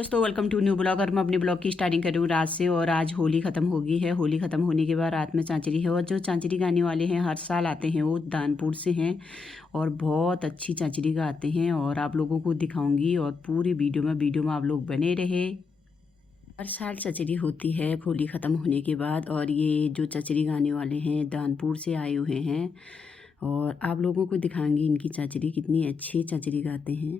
दोस्तों, welcome to new blog. और मैं अपने ब्लॉग की स्टार्टिंग कर रही हूँ रात से। और आज होली ख़त्म हो गई है। होली ख़त्म होने के बाद रात में चांचरी है। और जो चांचरी गाने वाले हैं हर साल आते हैं, वो दानपुर से हैं और बहुत अच्छी चांचरी गाते हैं। और आप लोगों को दिखाऊंगी और पूरी वीडियो में आप लोग बने रहे। हर साल चचरी होती है होली ख़त्म होने के बाद। और ये जो चचरी गाने वाले हैं दानपुर से आए हुए हैं और आप लोगों को दिखाऊंगी इनकी चचरी, कितनी अच्छी चचरी गाते हैं।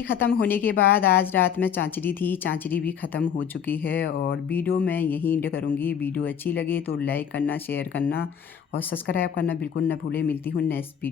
होली ख़त्म होने के बाद आज रात में चांचरी थी, चांचरी भी ख़त्म हो चुकी है और वीडियो मैं यहीं एंड करूँगी। वीडियो अच्छी लगे तो लाइक करना, शेयर करना और सब्सक्राइब करना बिल्कुल ना भूलें। मिलती हूँ नेक्स्ट वीडियो।